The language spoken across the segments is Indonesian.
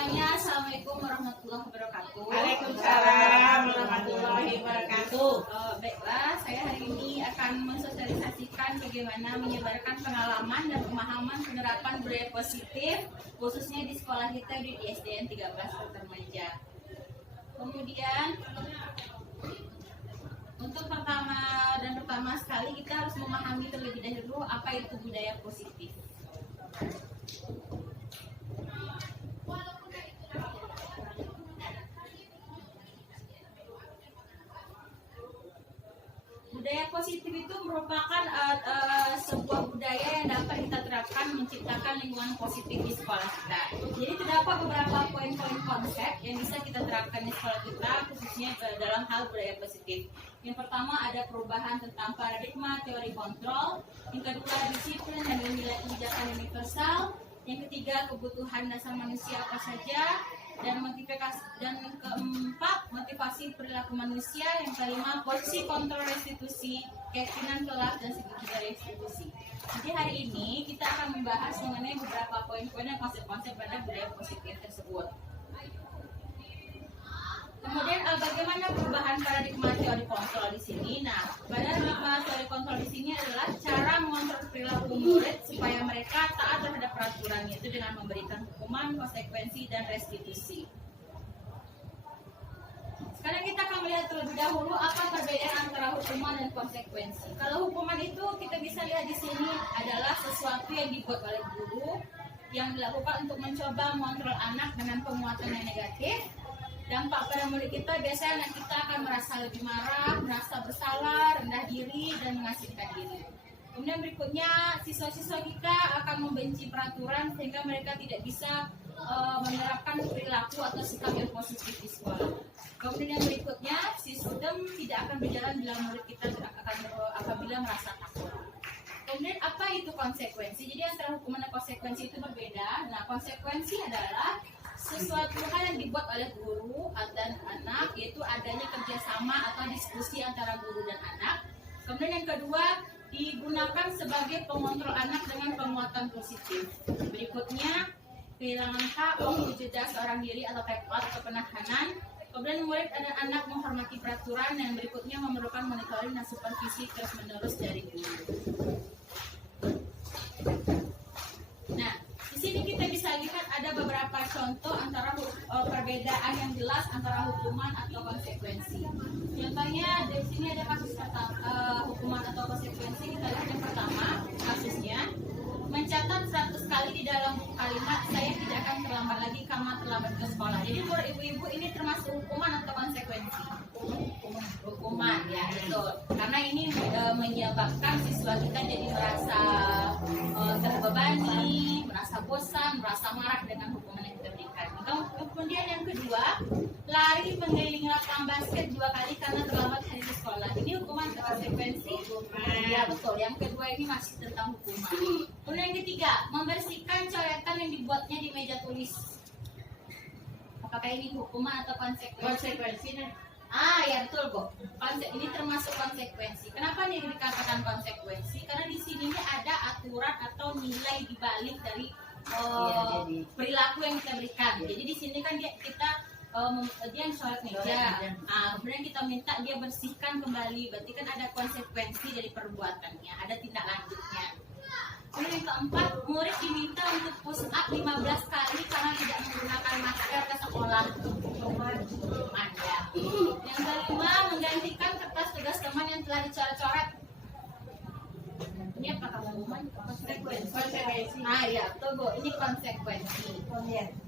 semuanya, Assalamualaikum warahmatullahi wabarakatuh. Waalaikumsalam warahmatullahi wabarakatuh. Baiklah, saya hari ini akan mensosialisasikan bagaimana menyebarkan pengalaman dan pemahaman penerapan budaya positif, khususnya di sekolah kita di SDN 13 Remaja. Kemudian, untuk pertama sekali kita harus memahami terlebih dahulu apa itu budaya positif. Budaya positif itu merupakan sebuah budaya yang dapat kita terapkan menciptakan lingkungan positif di sekolah kita. Jadi terdapat beberapa poin-poin konsep yang bisa kita terapkan di sekolah kita, khususnya dalam hal budaya positif. Yang pertama ada perubahan tentang paradigma teori kontrol. Yang kedua disiplin dan nilai kebijakan universal. Yang ketiga kebutuhan dasar manusia apa saja. Dan keempat motivasi perilaku manusia. Yang kelima posisi kontrol restitusi, keyakinan kelas dan segitiga restitusi. Jadi hari ini kita akan membahas mengenai beberapa poin-poin dan konsep-konsep pada budaya positif tersebut. Kemudian bagaimana perubahan paradigma teori kontrol di sini? Nah, paradigma teori kontrol di sini adalah cara mengontrol perilaku murid supaya mereka taat terhadap peraturan, yaitu dengan memberikan hukuman, konsekuensi, dan restitusi. Sekarang kita akan melihat terlebih dahulu apa perbedaan antara hukuman dan konsekuensi. Kalau hukuman itu kita bisa lihat di sini adalah sesuatu yang dibuat oleh guru yang dilakukan untuk mencoba mengontrol anak dengan penguatan yang negatif. Dampak pada murid kita biasanya kita akan merasa lebih marah, merasa bersalah, rendah diri, dan mengasingkan diri. Kemudian berikutnya, siswa-siswa kita akan membenci peraturan sehingga mereka tidak bisa menerapkan perilaku atau sikap yang positif di sekolah. Kemudian yang berikutnya, sistem tidak akan berjalan bila murid kita apabila merasa takut. Kemudian apa itu konsekuensi? Jadi antara hukuman dan konsekuensi itu berbeda. Nah, konsekuensi adalah sesuatu hal yang dibuat oleh guru dan anak, yaitu adanya kerjasama atau diskusi antara guru dan anak. Kemudian yang kedua, digunakan sebagai pengontrol anak dengan penguatan positif. Berikutnya, kehilangan hak, jeda seorang diri atau tap out atau penahanan. Kemudian murid dan anak menghormati peraturan, dan berikutnya memerlukan monitoring dan supervisi terus-menerus dari guru. Nah, di sini kita bisa lihat ada beberapa contoh antara perbedaan yang jelas antara hukuman atau konsekuensi. Contohnya di sini ada kasus hukuman atau konsekuensi. Kita lihat yang pertama, kasusnya mencatat 100 kali di dalam kalimat saya tidak akan terlambat lagi karena terlambat ke sekolah. Jadi menurut ibu-ibu ini termasuk hukuman atau konsekuensi? Hukuman, ya betul. Karena ini menyebabkan siswa kita jadi merasa terbebani, merasa bosan, merasa marah dengan hukuman yang kita berikan. Kemudian yang kedua, lari mengelilingi lapangan basket 2 kali karena terlambat hari di sekolah. Ini hukuman atau konsekuensi? Ya betul. Yang kedua ini masih tentang hukuman. Kemudian yang ketiga, membersihkan coretan yang dibuatnya di meja tulis. Apakah ini hukuman atau konsekuensi? Konsekuensi. Ya betul, Bu. Ini termasuk konsekuensi. Kenapa nih dikatakan konsekuensi? Karena di sini ada aturan atau nilai dibalik dari perilaku yang kita berikan. Jadi di sini kan dia yang sholat meja. Kemudian kita minta dia bersihkan kembali. Berarti kan ada konsekuensi dari perbuatannya, ada tindak lanjutnya. Kemudian yang keempat, murid diminta untuk push up 15 kali karena tidak menggunakan masker ke sekolah. Ya. Yang kelima, menggantikan kertas tugas teman yang telah dicoret-coret. Ini apakah hukuman? Konsekuensi. Ya, betul, Bu. Ini konsekuensi.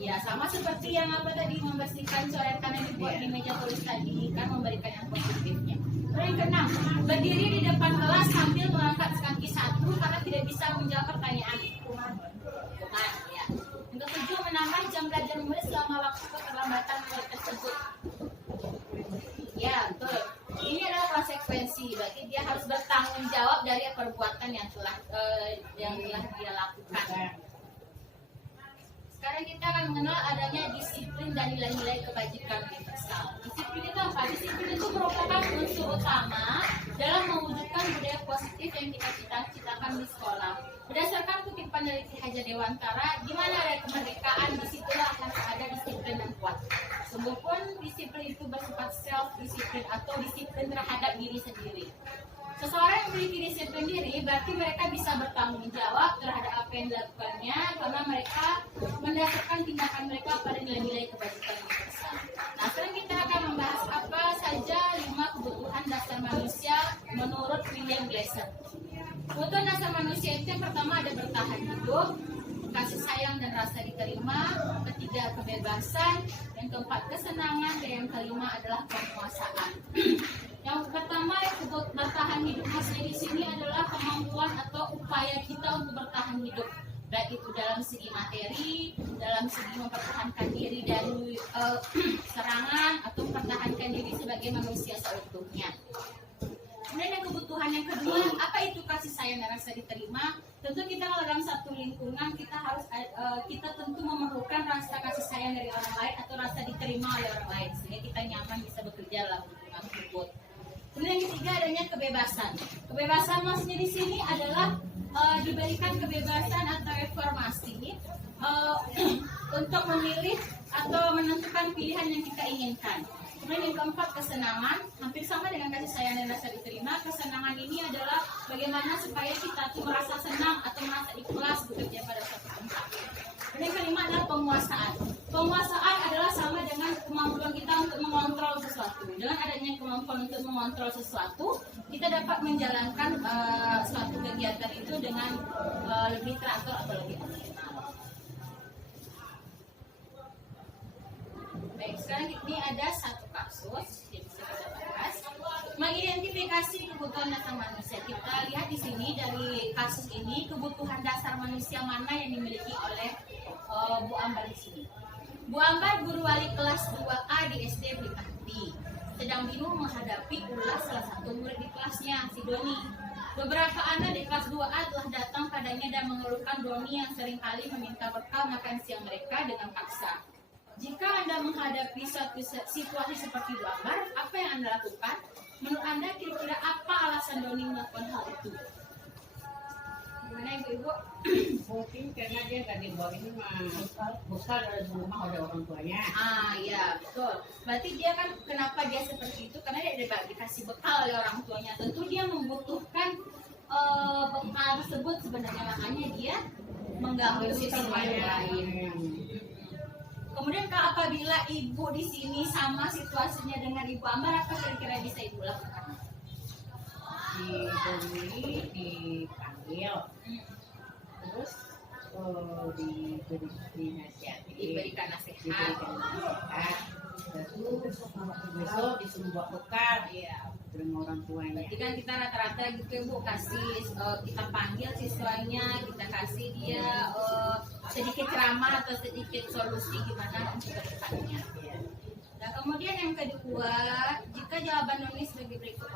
Ya, sama seperti yang tadi, membersihkan coretan yang dibuat di meja tulis tadi, kan memberikan yang positifnya. Yang keenam, berdiri di depan kelas sambil mengangkat kaki satu karena tidak bisa menjawab pertanyaan. Ya. Yang ketujuh, menambah jam belajar murid selama waktu keterlambatan murid tersebut. Ya, betul. Ini adalah konsekuensi, berarti dia harus bertanggung jawab dari perbuatan yang telah dia lakukan. Sekarang kita akan mengenal adanya disiplin dan nilai-nilai kebajikan universal. Disiplin itu apa? Disiplin itu merupakan unsur utama dalam mewujudkan budaya positif yang kita cita-citakan di sekolah. Berdasarkan kutipan dari Ki Hajar Dewantara, di mana ada kemerdekaan, disitulah akan ada disiplin yang kuat. Sungguhpun disiplin itu bersifat self-disiplin atau disiplin terhadap diri sendiri. Seseorang yang memiliki disiplin diri berarti mereka bisa bertanggung jawab terhadap apa yang dilakukannya karena mereka mendasarkan tindakan mereka pada nilai-nilai kebajikan yang besar. Nah, sekarang kita akan membahas apa saja 5 kebutuhan dasar manusia menurut William Glasser. Kebutuhan dasar manusia itu yang pertama ada bertahan hidup, kasih sayang dan rasa diterima, ketiga kebebasan, yang keempat kesenangan, dan yang kelima adalah penguasaan. Yang pertama yang disebut bertahan hidup di sini adalah kemampuan atau upaya kita untuk bertahan hidup, baik itu dalam segi materi, dalam segi mempertahankan diri dari serangan atau mempertahankan diri sebagai manusia seutuhnya. Kemudian yang kebutuhan yang kedua, apa itu kasih sayang dan rasa diterima? Tentu kita kalau dalam satu lingkungan kita tentu memerlukan rasa kasih sayang dari orang lain atau rasa diterima oleh orang lain sehingga kita nyaman bisa bekerja dalam lingkungan tersebut. Kemudian yang ketiga adanya kebebasan. Kebebasan maksudnya di sini adalah diberikan kebebasan atau informasi untuk memilih atau menentukan pilihan yang kita inginkan. Kemudian yang keempat kesenangan, hampir sama dengan kasih sayang dan rasa diterima. Kesenangan ini adalah bagaimana supaya kita tuh merasa senang atau merasa ikhlas bekerja pada suatu tempat. Dan yang kelima adalah penguasaan. Penguasaan adalah sama dengan kemampuan kita untuk mengontrol sesuatu. Dengan adanya kemampuan untuk mengontrol sesuatu, kita dapat menjalankan suatu kegiatan itu dengan lebih teratur atau lebih optimal. Baik, sekarang ini ada satu kasus yang bisa kita bahas. Mengidentifikasi kebutuhan dasar manusia. Kita lihat di sini dari kasus ini kebutuhan dasar manusia mana yang dimiliki oleh Bu Ambar di sini. Bu Ambar guru wali kelas 2A di SD Blipati. Sedang bingung menghadapi ulas salah satu murid di kelasnya, si Doni. Beberapa anak di kelas 2A telah datang padanya dan mengeluhkan Doni yang seringkali meminta bekal makan siang mereka dengan paksa. Jika Anda menghadapi suatu situasi seperti Bu Ambar, apa yang Anda lakukan? Menurut Anda kira-kira apa alasan Doni melakukan hal itu? Gimana Ibu-Ibu? Mungkin karena dia nggak dibawain bekal dari rumah oleh orang tuanya. Ya betul. Berarti dia kan kenapa dia seperti itu? Karena dia dikasih bekal oleh orang tuanya. Tentu dia membutuhkan bekal tersebut sebenarnya, makanya dia mengganggu sistem lain. Kemudian apabila ibu di sini sama situasinya dengan Ibu Ambar, apa kira-kira bisa ibu lakukan? Diberi, dipanggil, terus Diberikan nasihat. Terus besok disuruh bawa bekal, terima orang tuanya. Berarti kan kita rata-rata gitu Ibu kasih kita panggil siswanya, kita kasih dia sedikit ceramah atau sedikit solusi gimana untuk kedepannya. Nah kemudian yang kedua, jika jawaban Doni sebagai berikut,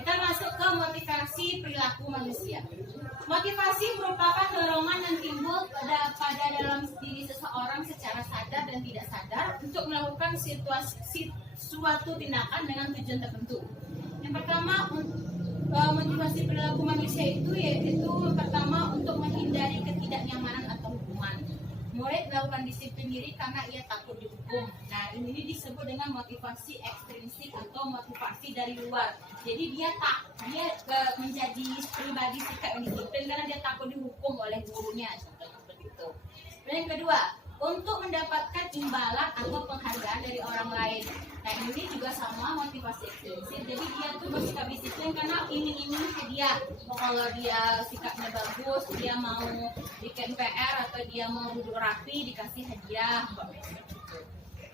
kita masuk ke motivasi perilaku manusia. Motivasi merupakan dorongan yang timbul pada dalam diri seseorang secara sadar dan tidak sadar untuk melakukan suatu tindakan dengan tujuan tertentu. Yang pertama, motivasi perilaku manusia itu yaitu pertama untuk menghindari ketidaknyamanan atau hukuman. Murid melakukan disiplin diri karena ia takut dihukum. Nah, ini disebut dengan motivasi ekstrinsik atau motivasi dari luar. Jadi dia menjadi pribadi sikap yang disiplin karena dia takut dihukum oleh gurunya, seperti itu. Dan yang kedua, untuk mendapatkan imbalan atau penghargaan dari orang lain. Nah, ini juga sama motivasi ekstrinsik. Jadi dia tuh bersikap disiplin karena iming-iming hadiah. Kalau dia sikapnya bagus, dia mau bikin PR atau dia mau duduk rapi, dikasih hadiah.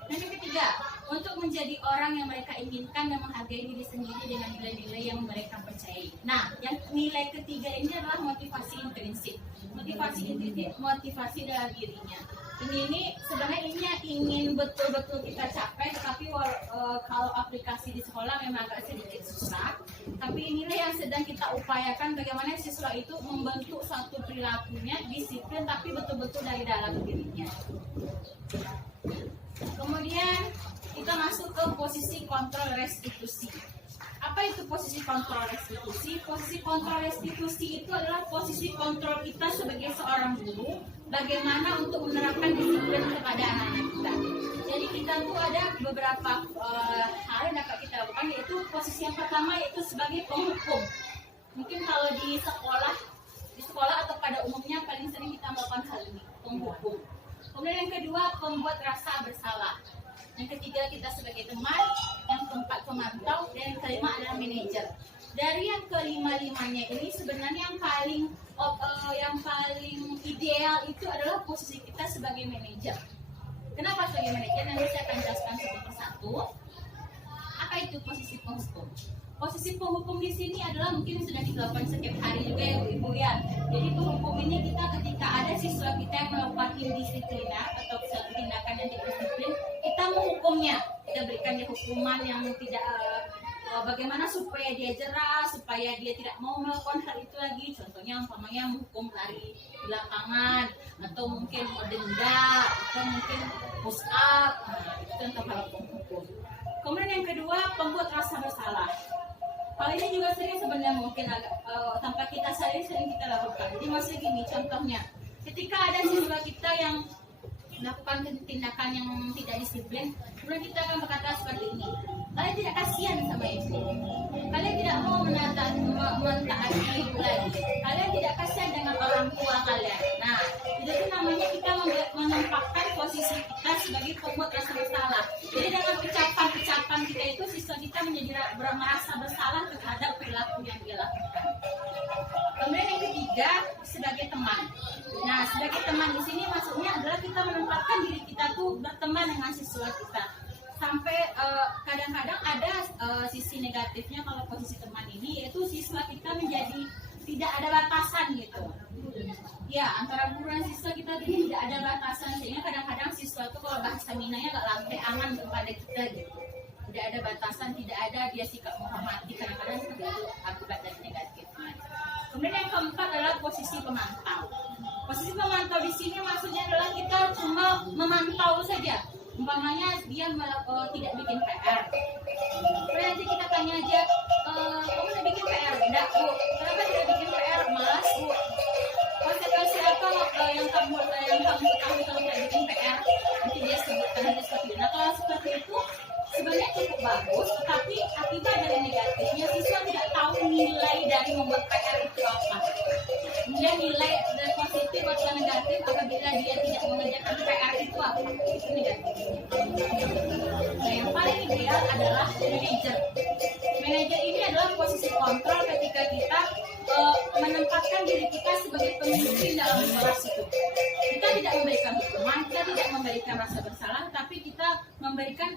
Dan yang ketiga, untuk menjadi orang yang mereka inginkan dan menghargai diri sendiri dengan nilai-nilai yang mereka percayai. Nah, yang nilai ketiga ini adalah motivasi intrinsik. Motivasi intrinsik, motivasi dalam dirinya. Ini sebenarnya ini yang ingin betul-betul kita capai, tetapi kalau aplikasi di sekolah memang agak sedikit susah. Tapi inilah yang sedang kita upayakan, bagaimana siswa itu membentuk satu perilakunya disiplin, tapi betul-betul dari dalam dirinya. Kemudian kita masuk ke posisi kontrol restitusi. Apa Apa itu posisi kontrol restitusi? Posisi kontrol restitusi itu adalah posisi kontrol kita sebagai seorang guru, bagaimana untuk menerapkan disiplin kepada anak-anak kita. Jadi kita tuh ada beberapa hal yang dapat kita lakukan, yaitu posisi yang pertama yaitu sebagai penghukum. Mungkin kalau di sekolah atau pada umumnya paling sering kita melakukan hal ini, penghukum. Kemudian yang kedua, pembuat rasa bersalah. Yang ketiga, kita sebagai teman. Yang keempat, pemantau. Dan yang kelima adalah manajer. Dari yang kelima-limanya ini sebenarnya yang paling ideal itu adalah posisi kita sebagai manajer. Kenapa sebagai manajer? Nanti saya akan jelaskan satu persatu. Apa itu posisi penghukum? Posisi penghukum di sini adalah mungkin sudah dilakukan setiap hari juga ya Ibu ya. Jadi penghukum ini kita ketika ada siswa kita yang melakukan indisiplinar atau suatu tindakan yang tidak disiplin, kita menghukumnya. Kita berikan dia hukuman yang tidak bagaimana supaya dia jerah, supaya dia tidak mau melakukan hal itu lagi. Contohnya umpamanya menghukum lari di lapangan, atau mungkin denda, atau mungkin push up. Nah, itu contoh hal penghukum. Kemudian yang kedua, pembuat rasa bersalah. Hal ini juga sering sebenarnya mungkin agak tanpa kita sadari sering kita lakukan. Jadi maksudnya gini, contohnya ketika ada siswa kita yang melakukan tindakan yang tidak disiplin, kemudian kita akan berkata seperti ini, kalian tidak kasihan sama ibu, kalian tidak mau mentaati ibu lagi, kalian tidak kasihan dengan orang tua kalian. Nah, itu namanya kita menempatkan posisi kita sebagai pembuat rasa bersalah. Jadi dengan ucapan-ucapan kita itu siswa kita menjadi merasa bersalah terhadap perilaku yang dia lakukan. Kemudian yang ketiga, sebagai teman. Nah, sebagai teman di sini maksudnya adalah kita menempatkan diri kita tuh berteman dengan siswa kita. Sampai kadang-kadang ada sisi negatifnya kalau posisi teman ini, yaitu siswa kita menjadi tidak ada batasan gitu. Ya, antara guru dan siswa kita ini tidak ada batasan, sehingga kadang-kadang siswa itu kalau bahasa Minangnya agak lantai angan kepada kita gitu. Tidak ada batasan, tidak ada dia sikap menghormati, kadang-kadang seperti itu akibat dari negatifnya. Kemudian yang keempat adalah posisi pemantau. Posisi pemantau di sini maksudnya adalah kita cuma memantau saja. Umpamanya dia tidak bikin PR. Kemudian nanti kita tanya aja, kamu udah bikin PR? Tidak Bu. Kenapa tidak bikin PR? Malas Bu. Konsekuensi apa yang kamu ketahui kalau tidak bikin PR? Nanti dia sebutkan hanya seperti itu. Nah, kalau seperti itu sebenarnya cukup bagus, tapi akibat dari negatifnya siswa tidak tahu nilai dari membuat PR itu apa. Kemudian nilai dari positif atau negatif apabila dia tidak mengerjakan PR itu apa? Itu negatifnya. Nah, yang paling ideal adalah manajer. Manajer ini adalah posisi kontrol ketika kita menempatkan diri kita sebagai pemimpin dalam kelas itu. Kita tidak memberikan hukuman, kita tidak memberikan rasa bersalah, tapi kita memberikan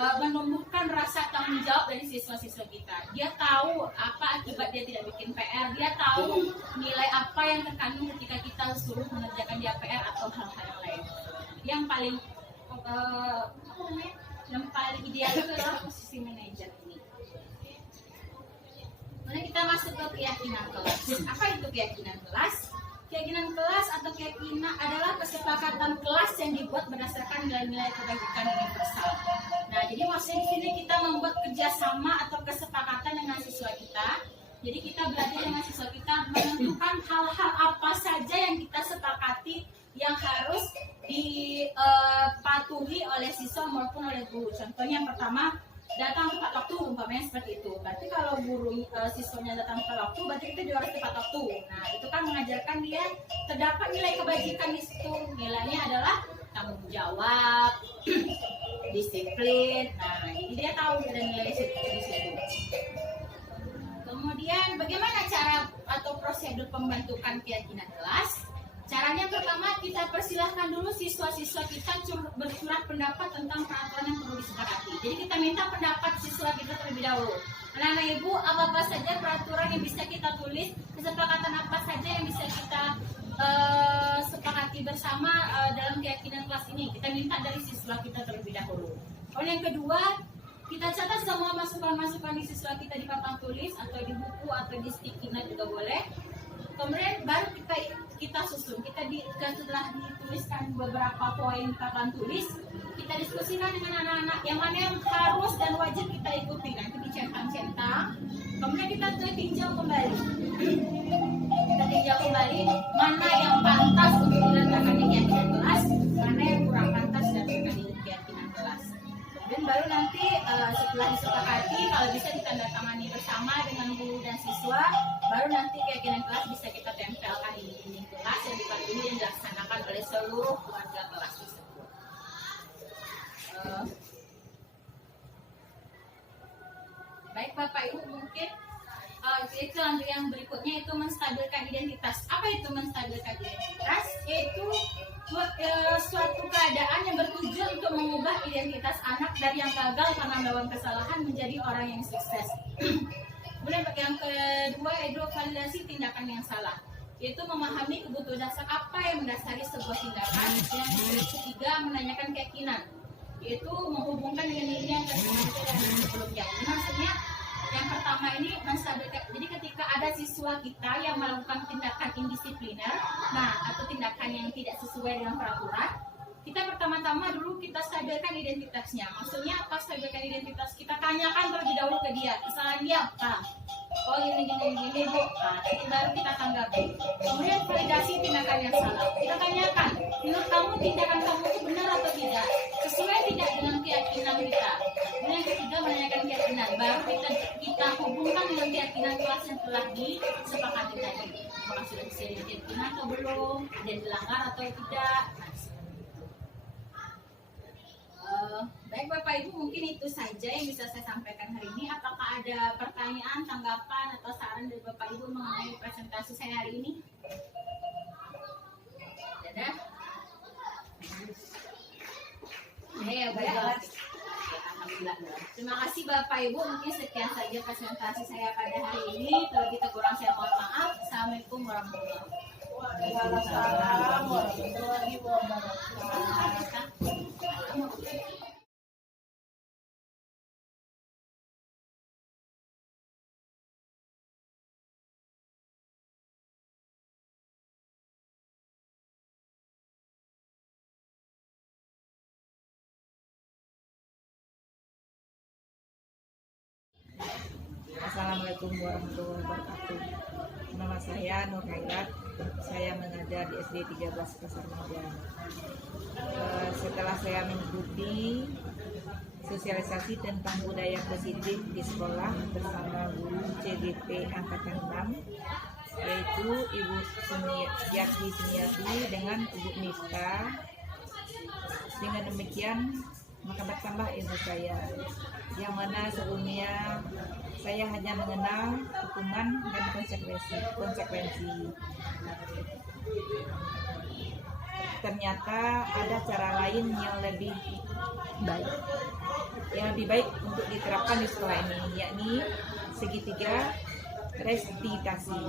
menumbuhkan rasa tanggung jawab dari siswa-siswa kita. Dia tahu apa akibat dia tidak bikin PR, dia tahu nilai apa yang terkandung ketika kita suruh mengerjakan dia PR atau hal-hal yang lain. Yang paling ideal itu adalah posisi manajer ini. Kemudian kita masuk ke keyakinan kelas. Apa itu keyakinan kelas? Keyakinan kelas atau keyakinan adalah kesepakatan kelas yang dibuat berdasarkan nilai-nilai kebajikan universal. Nah, jadi maksudnya di sini kita membuat kerjasama atau kesepakatan dengan siswa kita. Jadi kita belajar dengan siswa kita menentukan hal-hal apa saja yang kita sepakati yang harus dipatuhi oleh siswa maupun oleh guru. Contohnya yang pertama, datang tepat waktu, umpamanya seperti itu. Berarti kalau guru siswanya datang tepat waktu, berarti kita juga harus tepat waktu. Nah, itu kan mengajarkan dia terdapat nilai kebajikan di situ. Nilainya adalah tanggung jawab, disiplin. Nah, jadi dia tahu ada nilai di situ. Kemudian bagaimana cara atau prosedur pembentukan keyakinan kelas? Caranya pertama kita persilahkan dulu siswa-siswa kita bersurat pendapat tentang peraturan yang perlu disepakati. Jadi kita minta pendapat siswa kita terlebih dahulu. Anak-anak ibu, apa saja peraturan yang bisa kita tulis, kesepakatan apa saja yang bisa kita sepakati bersama dalam keyakinan kelas ini. Kita minta dari siswa kita terlebih dahulu. Kemudian yang kedua, kita catat semua masukan-masukan di siswa kita di papan tulis atau di buku atau di sticky note juga boleh. Kemudian baru kita susun. Setelah dituliskan beberapa poin papan tulis, kita diskusikan dengan anak-anak yang mana yang harus dan wajib kita ikuti, nanti dicentang-centang, kemudian kita tinjau kembali. Kita tinjau kembali mana yang pantas untuk diletakkan di keyakinan kelas, mana yang kurang pantas diletakkan di keyakinan kelas. Dan baru nanti setelah disepakati, kalau bisa ditandatangani bersama dengan guru dan siswa, baru nanti keyakinan kelas bisa kita tempelkan di dinding kelas yang dipatuhi dan dilaksanakan oleh seluruh keluarga kelas tersebut. Baik Bapak Ibu, mungkin itu yang berikutnya itu menstabilkan identitas. Apa itu menstabilkan identitas? Yaitu suatu keadaan yang bertujuan untuk mengubah identitas anak dari yang gagal karena melakukan kesalahan menjadi orang yang sukses. Kemudian yang kedua, validasi tindakan yang salah, yaitu memahami kebutuhan dasar apa yang mendasari sebuah tindakan. Yang ketiga, menanyakan keyakinan, yaitu menghubungkan dengan dirinya yang sebelumnya. Maksudnya yang pertama ini menstabilkan. Jadi ketika ada siswa kita yang melakukan tindakan indisipliner, atau tindakan yang tidak sesuai dengan peraturan, kita pertama-tama dulu kita stabilkan identitasnya. Maksudnya apa stabilkan identitas? Kita tanyakan terlebih dahulu ke dia, kesalahan dia apa? Oh gini Bu. Nanti baru kita tanggapi. Kemudian validasi tindakan yang salah. Kita tanyakan, menurut kamu tindakan kamu itu benar atau tidak? Sesuai tidak dengan keyakinan kita? Kemudian yang ketiga, menanyakan keyakinan. Baru kita hubungkan dengan keyakinan kelas yang telah disepakati tadi. Apakah sudah sesuai dengan keyakinan atau belum? Ada yang dilanggar atau tidak? Baik Bapak Ibu, mungkin itu saja yang bisa saya sampaikan hari ini. Apakah ada pertanyaan, tanggapan, atau saran dari Bapak Ibu mengenai presentasi saya hari ini? Dadah. Baiklah. Alhamdulillah. Terima kasih Bapak Ibu. Mungkin sekian saja presentasi saya pada hari ini. Kalau kita kurang saya mohon maaf. Assalamualaikum warahmatullahi wabarakatuh. Waalaikumsalam warahmatullahi wabarakatuh. Assalamualaikum warahmatullahi wabarakatuh. Nama saya Nur Hairat. Saya mengajar di SD 13 Pasar Majan. Setelah saya mengikuti sosialisasi tentang budaya positif di sekolah bersama guru CGP Angkatan 6, yaitu Ibu Yati Sumiati dengan Ibu Miftah. Dengan demikian maka bertambah ilmu saya, yang mana sebelumnya saya hanya mengenal hukuman dan konsekuensi. Ternyata ada cara lain yang lebih baik untuk diterapkan di sekolah ini, yakni segitiga restitusi.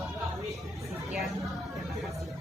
Sekian, terima kasih.